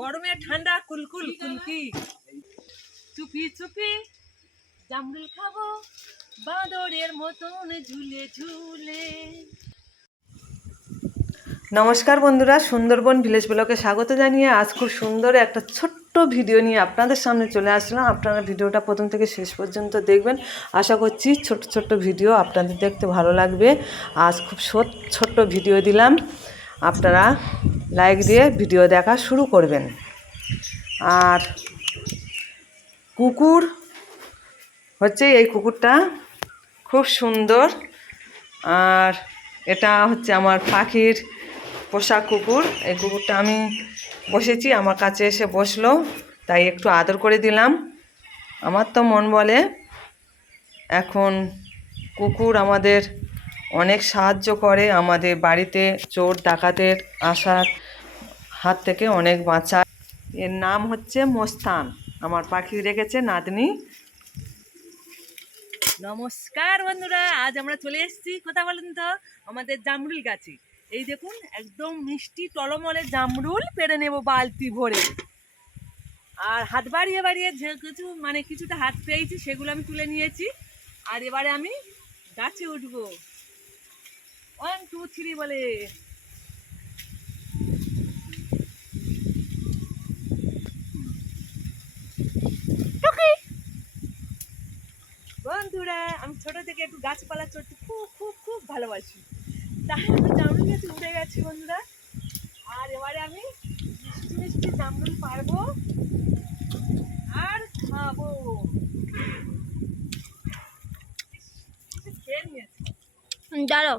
গরমে ঠান্ডা কুলকুল কুলকি। চুপি চুপি জামরুল খাব বাঁদরের মতন ঝুলে ঝুলে। নমস্কার বন্ধুরা সুন্দরবন ভিলেজ ব্লকে স্বাগত জানিয়ে আজ খুব সুন্দর একটা ছোট্ট ভিডিও নিয়ে আপনাদের সামনে চলে আসলাম। আপনারা ভিডিওটা প্রথম থেকে শেষ পর্যন্ত দেখবেন। আশা করছি ছোট ছোট্ট ভিডিও আপনাদের দেখতে ভালো লাগবে। আজ খুব ছোট- ছোট্ট ভিডিও দিলাম। আপনারা লাইক দিয়ে ভিডিও দেখা শুরু করবেন। আর কুকুর হচ্ছে এই কুকুরটা খুব সুন্দর। আর এটা হচ্ছে আমার পাখির পোষা কুকুর। এই কুকুরটা আমি বসেছি, আমার কাছে এসে বসল, তাই একটু আদর করে দিলাম। আমার তো মন বলে, এখন কুকুর আমাদের অনেক সাহায্য করে আমাদের বাড়িতে চোর ডাকাতের আসার হাত থেকে অনেক বাঁচায়। এর নাম হচ্ছে মোস্তান। আমার পাখি রেখেছে নাতনি। নমস্কার বন্ধুরা, আজ আমরা চলে এসেছি, কথা বলেন তো, আমাদের জামরুল গাছে। এই দেখুন, একদম মিষ্টি টলমলে জামরুল পেরে নেব বালতি ভরে। আর হাত বাড়িয়ে বাড়িয়ে যে কিছু মানে কিছুটা হাত পেয়েছি, সেগুলো আমি তুলে নিয়েছি। আর এবারে আমি গাছে উঠবো। ওয়ান টু থ্রি বলে। বন্ধুরা, আমি ছোট থেকে একটু গাছপালা চড়তে খুব খুব খুব ভালোবাসি। তাই আমি জামরুল গাছে উঠে গেছি, বন্ধুরা। আর এবারে আমি মিষ্টি মিষ্টি জামরুল পারব আর খাব। দাঁড়াও।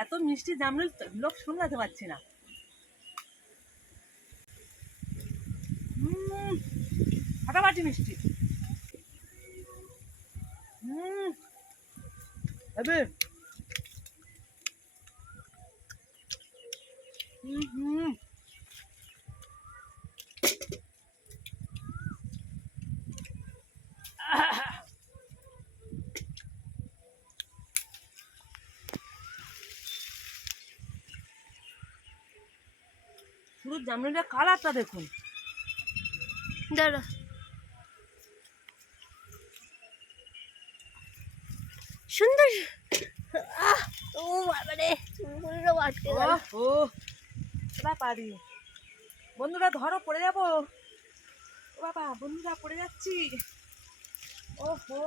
এত মিষ্টি জামরুল লোক শুনলাতে পারছি না। ফাটাফাটি মিষ্টি। হবে হুম হুম। শুধু জামরুলের কালারটা দেখুন। দাঁড়া। সুন্দর। আহ ও বাবারে চুলগুলো আটকে গেল। ও। না পারি। বন্ধুরা ধরো পড়ে যাব। ও বাবা বন্ধুরা পড়ে যাচ্ছি। ওহো।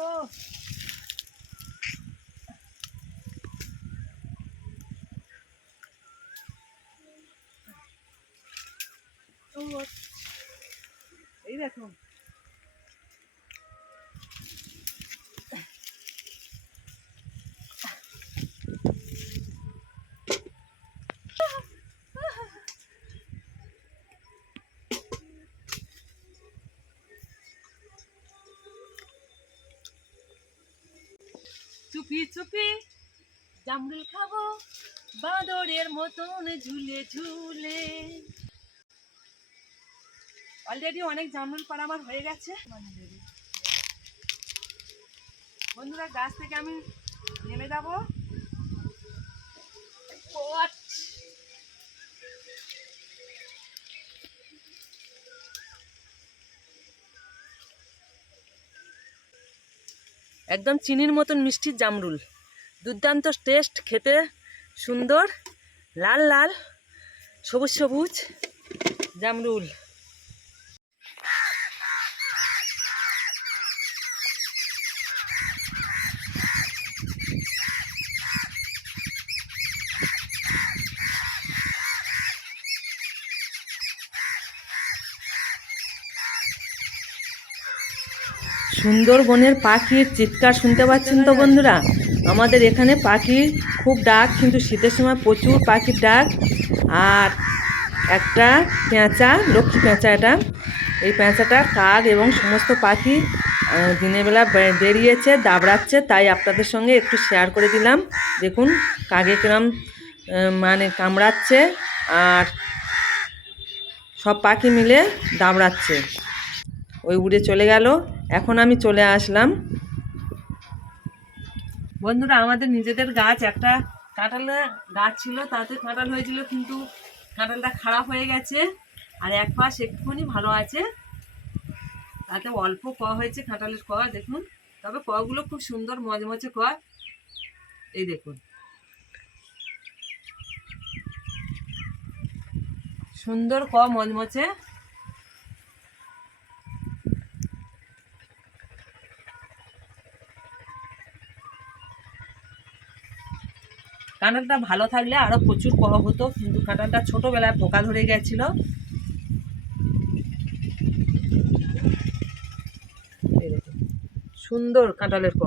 এই দেখো। চুপি চুপি জামরুল খাব বাঁদরের মতন ঝুলে ঝুলে। অলরেডি অনেক জামরুল পাড়া আমার হয়ে গেছে। বন্ধুরা, গাছ থেকে আমি নেমে যাব। একদম চিনির মতন মিষ্টি জামরুল। দুর্দান্ত টেস্ট খেতে সুন্দর, লাল লাল, সবুজ সবুজ জামরুল। সুন্দরবনের পাখির চিৎকার শুনতে পাচ্ছেন তো বন্ধুরা? আমাদের এখানে পাখির খুব ডাক, কিন্তু শীতের সময় প্রচুর পাখির ডাক। আর একটা পেঁচা, লক্ষ্মী পেঁচা এটা। এই পেঁচাটা কাক এবং সমস্ত পাখি দিনের বেলা বেরিয়েছে, দাবড়াচ্ছে, তাই আপনাদের সঙ্গে একটু শেয়ার করে দিলাম। দেখুন, কাকে কিরম মানে কামড়াচ্ছে, আর সব পাখি মিলে দাবড়াচ্ছে। ওই উড়ে চলে গেল। এখন আমি চলে আসলাম। বন্ধুরা, আমাদের নিজেদের গাছ, একটা কাঁঠালের গাছ ছিল, তাতে কাঁঠাল হয়েছিল, কিন্তু কাঁঠালটা খারাপ হয়ে গেছে, আর এক পাশ একটুখানি ভালো আছে। তাতে অল্প ক হয়েছে কাঁঠালের ক, দেখুন। তবে কগুলো খুব সুন্দর মজমচে ক। এই দেখুন। সুন্দর ক মজমচে কাঁঠালটা ভালো থাকলে আরও প্রচুর ক হতো, কিন্তু কাঁঠালটা ছোটোবেলায় পোকা ধরে গেছিল। সুন্দর কাঁঠালের ক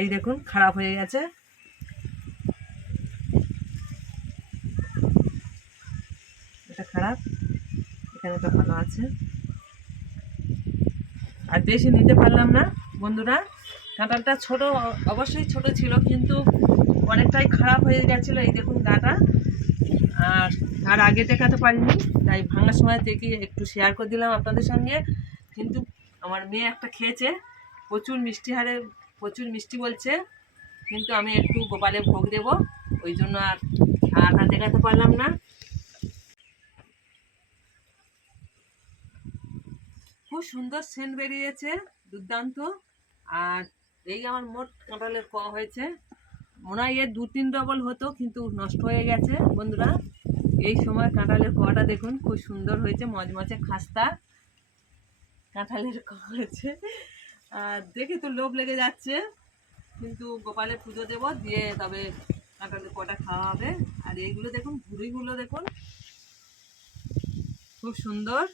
এই দেখুন, খারাপ হয়ে গেছে। এটা খারাপ, এখানে একটা ভালো আছে। আর বেশি নিতে পারলাম না, বন্ধুরা। কাঁঠালটা ছোট, অবশ্যই ছোট ছিল, কিন্তু অনেকটাই খারাপ হয়ে গেছিল, এই দেখুন গাটা আর আর আগে দেখাতে পারিনি, তাই ভাঙার সময় থেকে একটু শেয়ার করে দিলাম আপনাদের সঙ্গে। কিন্তু আমার মেয়ে একটা খেয়েছে, প্রচুর মিষ্টি হারে প্রচুর মিষ্টি বলছে, কিন্তু আমি একটু গোপালে ভোগ দেবো, ওই জন্য আর আর দেখাতে পারলাম না। খুব সুন্দর সেন্ট বেরিয়েছে, দুর্দান্ত। আর এই আমার মোট কাঁঠালের ক হয়েছে। মনে হয় এর দু তিন ডবল হতো, কিন্তু নষ্ট হয়ে গেছে, বন্ধুরা। এই সময় কাঁঠালের কটা দেখুন, খুব সুন্দর হয়েছে মজমচে খাস্তা। কাঁঠালের ক হয়েছে। আর দেখে তো লোভ লেগে যাচ্ছে। কিন্তু গোপালে পুজো দেব, দিয়ে তবে কাঁঠালের কটা খাওয়া হবে। আর এইগুলো দেখুন, ভুড়িগুলো দেখুন। খুব সুন্দর।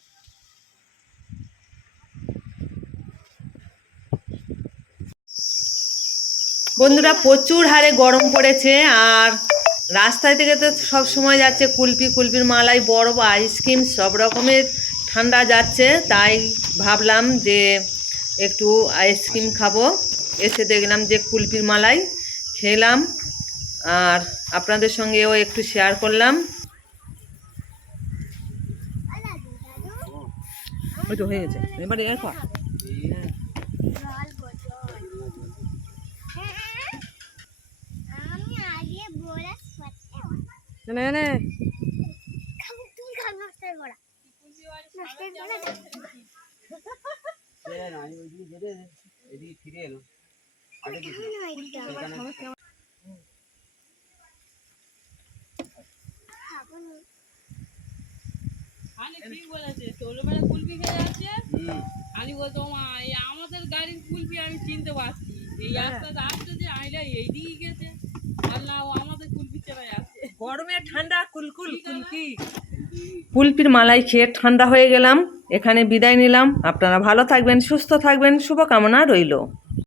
বন্ধুরা, প্রচুর হারে গরম পড়েছে, আর রাস্তায় থেকে তো সব সময় যাচ্ছে কুলপি, কুলপির মালাই, বরফ, আইসক্রিম, সব রকমের ঠান্ডা যাচ্ছে। তাই ভাবলাম যে একটু আইসক্রিম খাব। এসে দেখলাম যে কুলপির মালাই খেলাম আর আপনাদের সঙ্গেও একটু শেয়ার করলাম। ওই তো হয়ে গেছে। এবারে এর নে নে। আমি বলতো আমাদের গাড়ির কুলপি আমি চিনতে পারছি এই রাস্তাতে আসছে যে আইলা এইদিকে গেছে আর না আমাদের কুলপি চেপে যাচ্ছে গরমে ঠান্ডা কুলকুল, কুলকি। কুলপির মালাই খেয়ে ঠান্ডা হয়ে গেলাম। এখানে বিদায় নিলাম। আপনারা ভালো থাকবেন, সুস্থ থাকবেন। শুভকামনা রইল।